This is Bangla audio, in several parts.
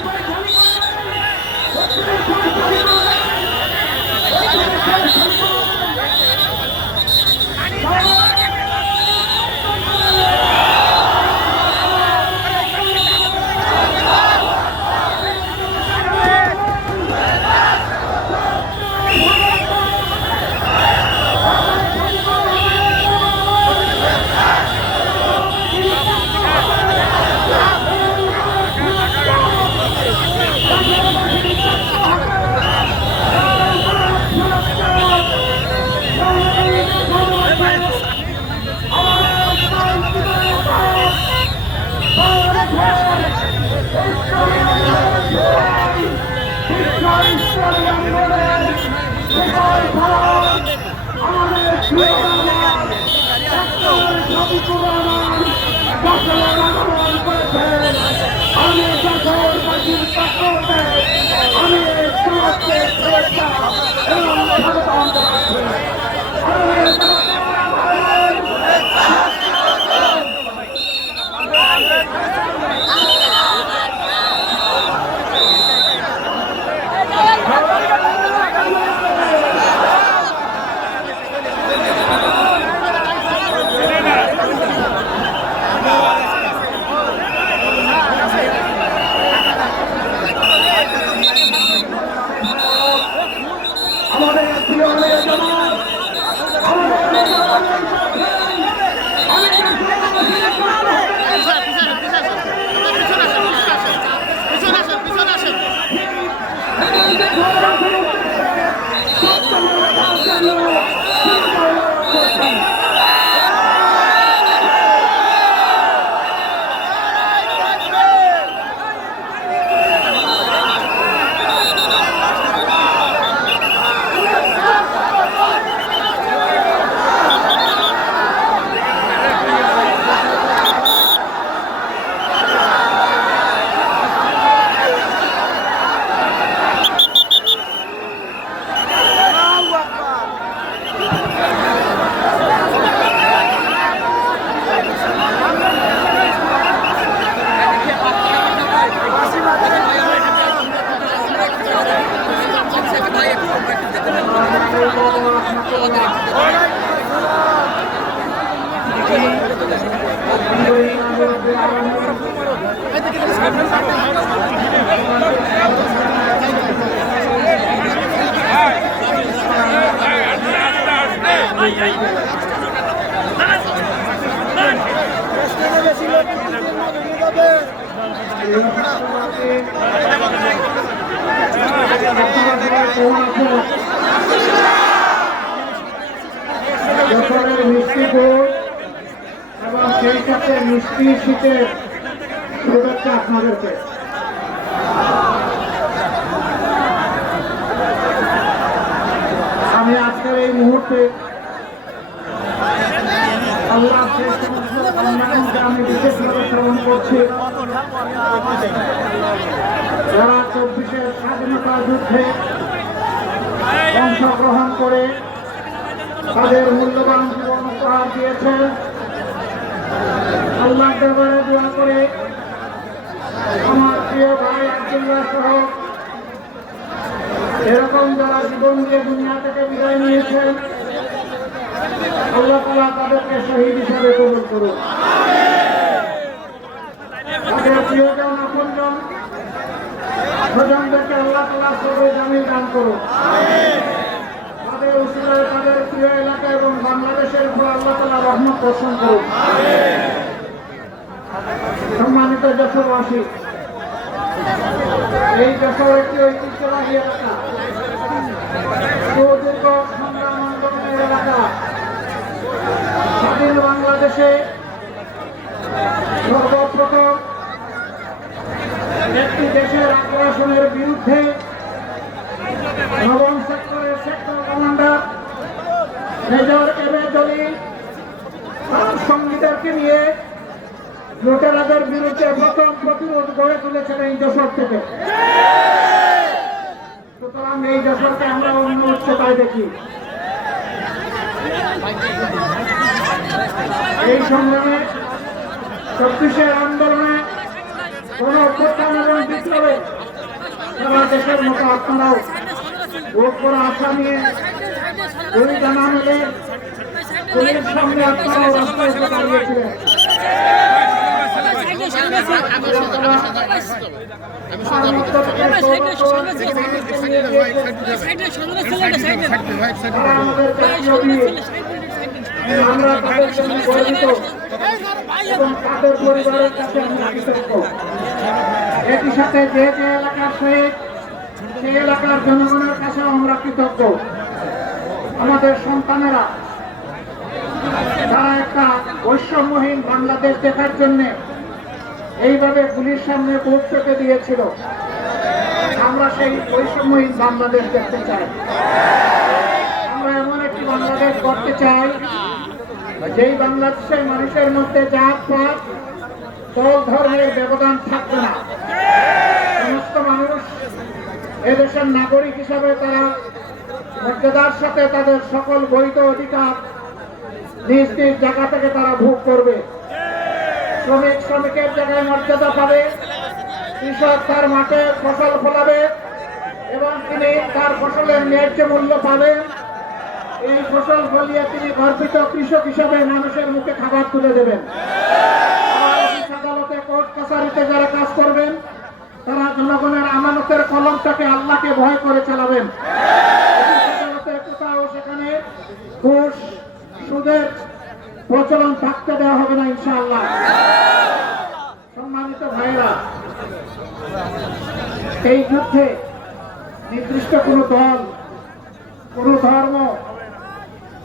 করে গুলি করে দেবে Let's go. সেই সাথে মিষ্টি শীতের শুভেচ্ছা আপনাদেরকে আমি আজকের এই মুহূর্তে আল্লাহ যারা চব্বিশের স্বাধীনতা যুদ্ধে অংশগ্রহণ করে তাদের মূল্যবান জীবন উপহার দিয়েছেন আল্লাহ দরবারে দোয়া করে আমার প্রিয় ভাই আব্দুল্লাহ সহ, এরকম যারা জীবন দিয়ে দুনিয়া থেকে বিদায় নিয়েছেন আল্লাহ তালা তাদেরকে শহীদ হিসাবে কবুল করুন তাদের প্রিয়জন আপনজন সম্মানিত যশোরবাসী এই যশোর একটি ঐতিহ্যবাহী এলাকা। এলাকা। স্বাধীন বাংলাদেশে সর্বপ্রথম একটি দেশের আগ্রাসনের বিরুদ্ধে নবম সেক্টরের sector commander major M A Dalil তার সঙ্গীদেরকে নিয়ে লুটেরাদের বিরুদ্ধে প্রথম প্রতিরোধ গড়ে তুলেছেন এই যশোর থেকে। সুতরাং এই যশোরকে আমরা অন্য উচ্চতায় দেখি। এই সংগ্রামে চব্বিশের আন্দোলনে কোন অভ্যুত্থান এবং বিপ্লবে তারা বাংলাদেশের মতো আপনারাও ভোট করা আশা নিয়ে দুই জানা মিলে পুলিশ সামনে আপনারাও রাস্তায় এসে দাঁড়িয়েছিলেন আমাদের। আমরা তাদের জন্য গর্বিত এবং তাদের পরিবারের কাছে আমরা কৃতজ্ঞ। একই সাথে যে যে এলাকার শহীদ, সেই এলাকার জনগণের কাছে আমরা কৃতজ্ঞ। আমাদের সন্তানেরা, তারা একটা বৈষম্যহীন বাংলাদেশ দেখার জন্য এইভাবে পুলিশ সামনে চোখে দিয়েছিল। আমরা সেই বৈষম্যহীন বাংলাদেশ দেখতে চাই। আমরা এমন একটি বাংলাদেশ করতে চাই যেই বাংলাদেশের মানুষের মধ্যে জাত, পাত, দল, ধর্মের ব্যবধান থাকবে না। সমস্ত মানুষ এদেশের নাগরিক হিসাবে তারা মর্যাদার সাথে তাদের সকল বৈধ অধিকার নিজ নিজ জায়গা থেকে তারা ভোগ করবে। শ্রমিক, শ্রমিকের জায়গায় মর্যাদা পাবে, কৃষক তার মাঠে ফসল ফলাবে এবং তিনি তার ফসলের ন্যায্য মূল্য পাবেন। এই ফসল ফলিয়ে তিনি গর্বিত কৃষক হিসাবে মানুষের মুখে খাবার তুলে দেবেন। আদালতে কোর্ট কাছারিতে যারা কাজ করবেন, তারা জনগণের আমানতের কলমটাকে আল্লাহকে ভয় করে চালাবেন। সেখানে ঘুষ, সুদের প্রচলন থাকতে দেওয়া হবে না ইনশাআল্লাহ। সম্মানিত ভাইরা, এই যুদ্ধে নির্দিষ্ট কোনো দল, কোনো ধর্ম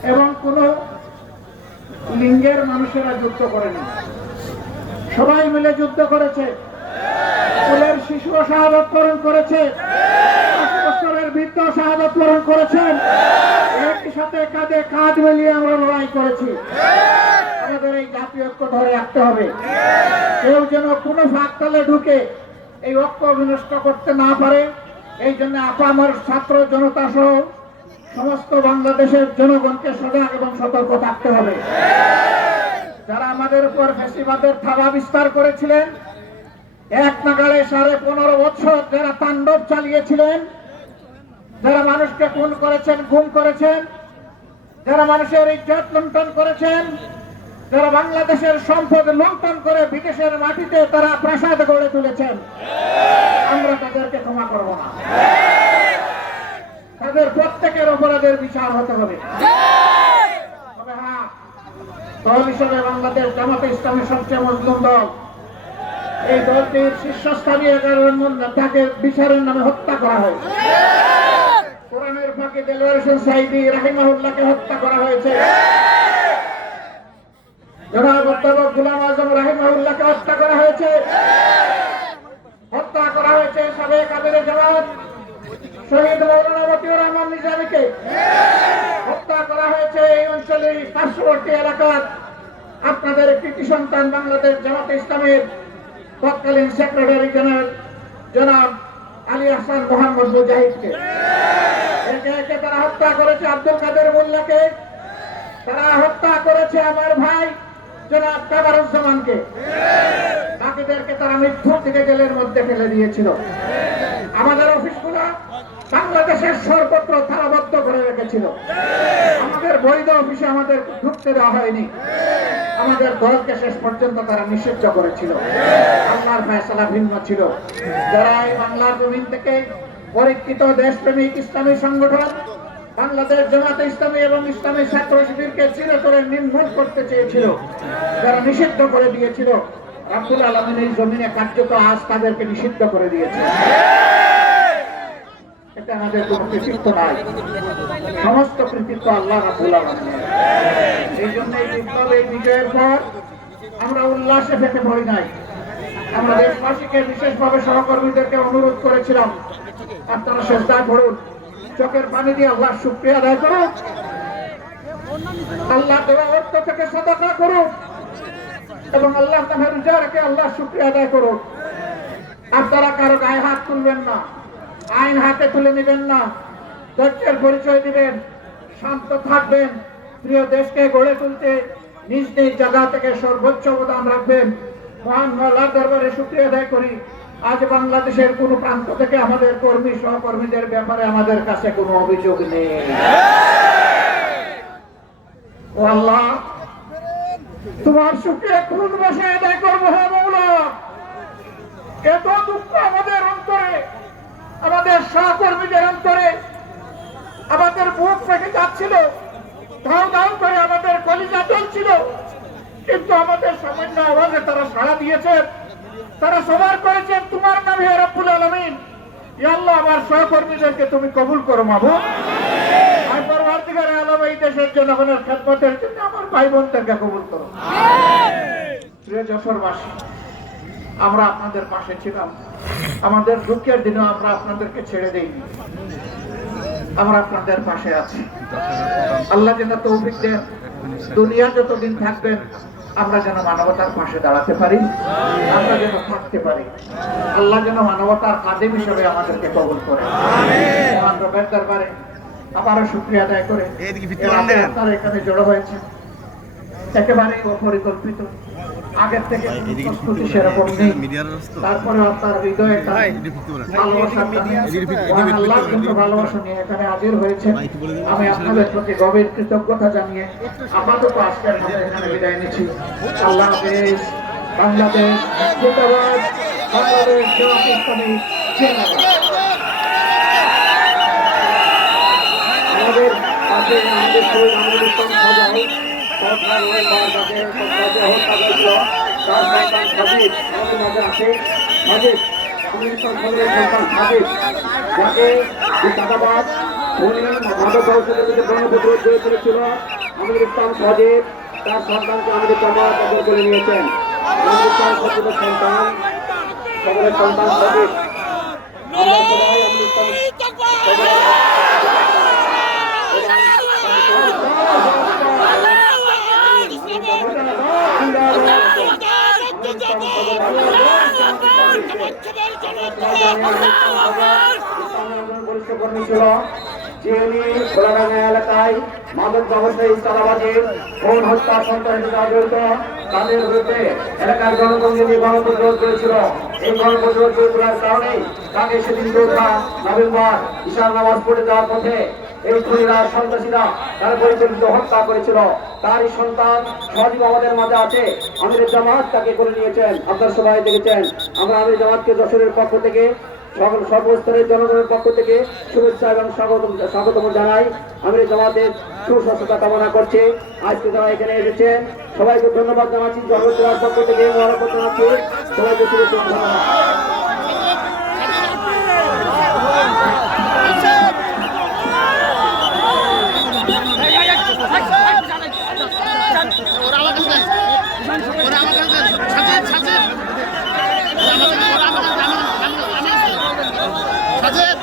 এবং কোনো লিঙ্গের মানুষেরা যুদ্ধ করেনি। সবাই মিলে যুদ্ধ করেছে। স্কুলের শিশুও শাহাদত বরণ করেছে। মিলিয়ে আমরা লড়াই করেছি। ধরে রাখতে হবে। কেউ যেন কোনো ঢুকে এই বিনষ্ট করতে না পারে, এই জন্য আমার ছাত্র জনতা সহ সমস্ত বাংলাদেশের জনগণকে সজাগ এবং সতর্ক থাকতে হবে। যারা আমাদের উপর ফেসিবাদের থাবা বিস্তার করেছিলেন, এক নাগালে সাড়ে পনেরো বছর যারা তাণ্ডব চালিয়েছিলেন, যারা মানুষকে খুন করেছেন, গুম করেছেন, যারা মানুষের ইজ্জত লুণ্ঠন করেছেন, যারা বাংলাদেশের সম্পদ লুণ্ঠন করে বিদেশের মাটিতে তারা প্রাসাদ গড়ে তুলেছেন, আমরা তাদেরকে ক্ষমা করব না। তাদের প্রত্যেকের অপরাধের বিচার হতে হবে। হ্যাঁ বাংলাদেশ জামাতে ইসলামের সবচেয়ে মজলুম দল। এই দলটির শীর্ষস্থানীয় এগারো জন তাকে বিচারের নামে হত্যা করা হয়েছে কোরআনের ফাঁকে দেলোয়ার হোসেন সাইদি রাহিমাহুল্লাহকে হত্যা করা হয়েছে। হত্যা করা হয়েছে। হত্যা করা হয়েছে সাবেক আমিরে জামাত। শহীদ মৌলানা মতিউর রহমান নিজামীকে হত্যা করা হয়েছে এই অঞ্চলের পার্শ্ববর্তী এলাকার। আপনাদের কৃতি সন্তান বাংলাদেশ জামাতে ইসলামের তৎকালীন সেক্রেটারি জেনারেল জনাব আলী হাসান মোহাম্মদ মুজাহিদকে। একে একে তারা হত্যা করেছে আব্দুল কাদের মোল্লাকে। তারা হত্যা করেছে আমার ভাই জনাব কাবারুজ্জামানকে বাকিদেরকে তারা মৃত্যুর দিকে জেলের মধ্যে ফেলে দিয়েছিল। আমাদের অফিসগুলো বাংলাদেশের সর্বত্র তালাবদ্ধ করে রেখেছিল। আমাদের বৈধ অফিসে আমাদের ঢুকতে দেওয়া হয়নি। আমাদের দলকে শেষ পর্যন্ত তারা নিষিদ্ধ করেছিল। আল্লাহর ফয়সালা ভিন্ন ছিল। যারা এই বাংলার জমিন থেকে পরীক্ষিত দেশপ্রেমিক ইসলামী সংগঠন, বাংলাদেশ জামাতে ইসলামী এবং ইসলামী ছাত্র শিবিরকে চিরতরে নির্মূল করতে চেয়েছিল, যারা নিষিদ্ধ করে দিয়েছিল, রাব্বুল আলমিন এই জমিনে কার্যত আজ তাদেরকে নিষিদ্ধ করে দিয়েছে। এটা আমাদের কোনো কৃতিত্ব নাই। সমস্ত কৃতিত্ব আল্লাহ এই জন্য এই বিপ্লব এই বিজয়ের পর আমরা উল্লাসে ফেটে পড়ি নাই। আমরা দেশবাসীকে বিশেষভাবে সহকর্মীদেরকে অনুরোধ করেছিলাম, আপনারা চেষ্টা করুন, চোখের পানি দিয়ে আল্লাহ শুক্রিয়া আদায় করুন। আল্লাহ দেওয়া অর্থ থেকে সদাকা করুন এবং আল্লাহ তাহার রেখে আল্লাহ শুক্রিয়া আদায় করুন। আপনারা কারও গায়ে হাত তুলবেন না। আইন হাতে তুলে নেবেন না। ধৈর্যের পরিচয় দিবেন, শান্ত থাকবেন, প্রিয় দেশকে গড়ে তুলতে নিজ নিজ জায়গা থেকে সর্বোচ্চ অবদান রাখবেন। মহান মহল্লার দরবারে শুক্রিয়া আদায় করি। আজ বাংলাদেশের কোন প্রান্ত থেকে আমাদের কর্মী, সহকর্মীদের ব্যাপারে আমাদের কাছে কোনো অভিযোগ নেই। আল্লাহ, তোমার সুখে খুন বসে আদায় করব হে মৌলা। এত দুঃখ আমাদের অন্তরে। আমাদের সহকর্মীদের অন্তরে আমাদের বুক ফেটে যাচ্ছিল ধাও ধাও করে আমাদের কলিজা চলছিল কিন্তু আমাদের সামান্য আওয়াজে তারা সাড়া দিয়েছেন তারা সবার করেছেন তোমার নামে রব্বুল আলমিন। আল্লাহ আমার সহকর্মীদেরকে তুমি কবুল করো মাবু আর পরবর্তীকালে আলম এই দেশের জনগণের খেদমতের জন্য আমার ভাই বোনদেরকে কবুল করো। প্রিয় যশোরবাসী আমরা আপনাদের পাশে ছিলাম। আমাদের দুঃখের দিনে আমরা আপনাদেরকে ছেড়ে দিইনি। আমরা আপনাদের পাশে আছি। আল্লাহ যেন তৌফিক দেন। দুনিয়া যতদিন থাকবেন আমরা যেন মানবতার পাশে দাঁড়াতে পারি আমরা যেন থাকতে পারি। আল্লাহ যেন মানবতার কাদিম হিসেবে আমাদেরকে কবুল করে রবের দরবারে আবারও শুক্রিয়া আদায় করে। আপনারা এখানে জড়ো হয়েছে একেবারে অপরিকল্পিত। আগের থেকে কোনো সেরকম নেই। তারপরে আপনার হৃদয়ে আল্লাহর জন্য ভালোবাসা নিয়ে এখানে হাজির হয়েছে আমি আপনাদের প্রতি গভীর কৃতজ্ঞতা জানিয়ে আপাতত আজকের মতো এখানে বিদায় নিচ্ছি। আল্লাহ হাফেজ। বাংলাদেশ জিন্দাবাদ। বাংলাদেশ জামাত জিন্দাবাদ। আমাদের পাশে আমাদের আমাদের সরকার মেম্বার যাকে সরকারকে হত্যা করেছিল তার সন্তান সাজিদ আমাদের মাঝে আছে সাজিদ ইসলাম সাজিদের সন্তান সাজিদ যাকে চাঁদাবাদ মাদক ব্যবসাদের মধ্যে গণপ্রতিরোধ গড়ে তুলেছিল আমির ইসলাম সাজিদ তার সন্তানকে আমাদের জামাত অর্জন করে নিয়েছেন আমির ইসলাম সাজিদের সন্তান সকলের সন্তান সাজিদ আমরা সবাই আমির ইসলাম কর্মী এলাকায় মাদক ব্যবসায়ী চালাবাজি ফোন হত্যা সন্ত্রাসী জড়িত তাদের বিরুদ্ধে এলাকার জনগণকে করেছিল এই গণপ্রতিরোধ গড়ে তোলার কারণেই তাকে সেদিন চৌঠা নভেম্বর নামাজ পড়ে যাওয়ার পথে এই খুনিরা সন্ত্রাসীরা তার পরিচালিত, হত্যা করেছিল, তারই সন্তান সজীব মাঝে আছে। আমির জামাত তাকে করে নিয়েছেন। আপনার সবাই দেখেছেন, আমরা আমির জামাতকে পক্ষ থেকে সর্বস্তরের জনগণের পক্ষ থেকে শুভেচ্ছা এবং স্বাগতম স্বাগতম জানাই। আমির জামাতের সুস্বাস্থ্যতা কামনা করছি। আজকে যারা এখানে এসেছেন, সবাইকে ধন্যবাদ জানাচ্ছি। জগৎ পক্ষ থেকে সবাইকে শুভেচ্ছা ও ধন্যবাদ ওরা আমার কাছে দেন। ওরা আমার কাছে দেন। সাজিদ, সাজিদ। ওরা আমার কাছে- ওরা আমার কাছে- আমার- আমার- আমার কাছে দেন। সাজিদ, আমার কাছে দেন। আমার কাছে দেন।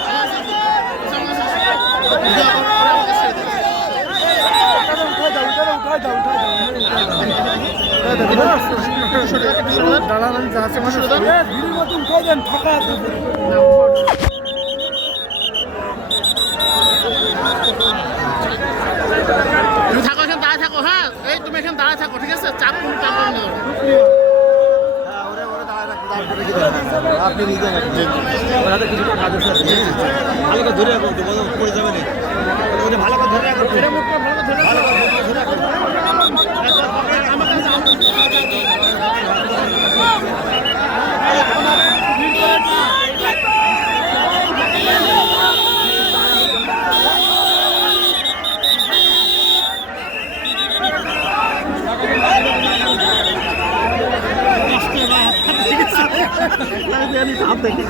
ওরা আমার কাছে দেন। তুমি থাকো এখানে দাঁড়ায় থাকো হ্যাঁ? এই তুমি এখানে দাঁড়ায় থাকো ঠিক আছে? চাপ কোনো চাপ আপনি নিজে ওনাদের কিছুটা কাজ আছে ভালো করে ধরে রাখো যাবে না ভালো করে ধরে রাখো। ভালো করে ধরে আমি ধাপ দেখি